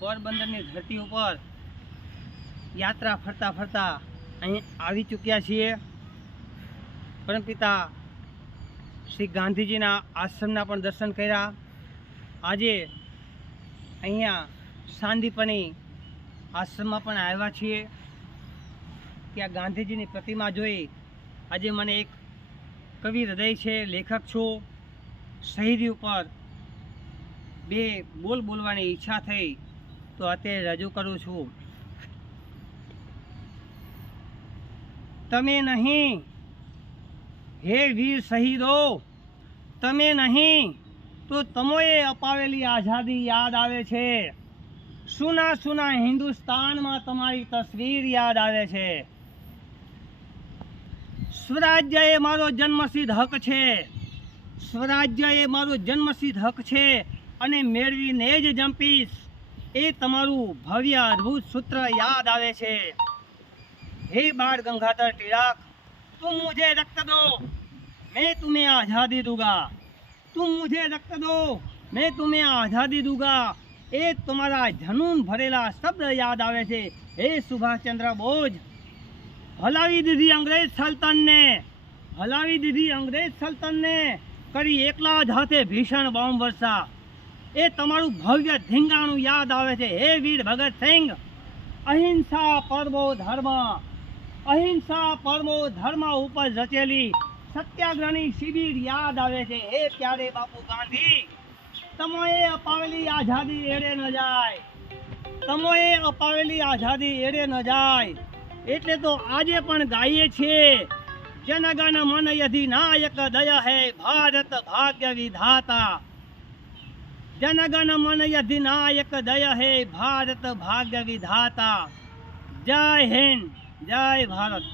પોરબંદરની ધરતી ઉપર યાત્રા ફરતા ફરતા અહીં આવી ચૂક્યા છીએ। પરમપિતા શ્રી ગાંધીજીના આશ્રમના પણ દર્શન કર્યા। આજે અહીંયા સાંદીપની આશ્રમમાં પણ આવ્યા છીએ। ત્યાં ગાંધીજીની પ્રતિમા જોઈ આજે મને એક કવિ હૃદય છે, લેખક છું, શહીદી ઉપર બે બોલ બોલવાની ઈચ્છા થઈ તો અત્યારે રજૂ કરું છું। તમે નહીં હે વીર શહીદો, તમે નહીં તો તમોએ અપાવેલી આઝાદી યાદ આવે છે। સુના સુના હિન્દુસ્તાનમાં તમારી તસવીર યાદ આવે છે। સ્વરાજ્ય એ મારો જન્મસિદ્ધ હક છે, સ્વરાજ્ય એ મારો જન્મસિદ્ધ હક છે અને મેળવીને જ જંપીશ, એ તમારું ભવ્ય અદ્ભુત સૂત્ર યાદ આવે છે। हे बाण गंगाधर तिलक, तुम मुझे रक्त दो, मैं तुम्हें आज़ादी दूंगा। तुम मुझे रक्त दो, मैं तुम्हें आज़ादी दूंगा। ए तुम्हारा जनून भरेला शब्द याद आवे छे। हे सुभाष चंद्र बोस, हलावी दीधी अंग्रेज सल्तन ने, हलावी दीधी अंग्रेज सल्तन ने, करी एकला ज हाथे भीषण बॉम्ब वर्षा। ए तमारू भव्य धींगाणु याद आवे छे। हे वीर भगत सिंह, अहिंसा परमो धर्म, अहिंसा परमो धर्म ऊपर रचेली सत्याग्रहनी शिबिर याद आवे छे। हे प्यारे बापू गांधी, तमोए अपावेली आजादी एड़े न जाय, तमोए अपावेली आजादी एड़े न जाय। एटले तो आजे पण गाईए छे, जनगण मन अधिनायक दया है भारत भाग्य विधाता। जनगण मन अधिनायक दया है भारत भाग्य विधाता। जय हिंद, जय भारत।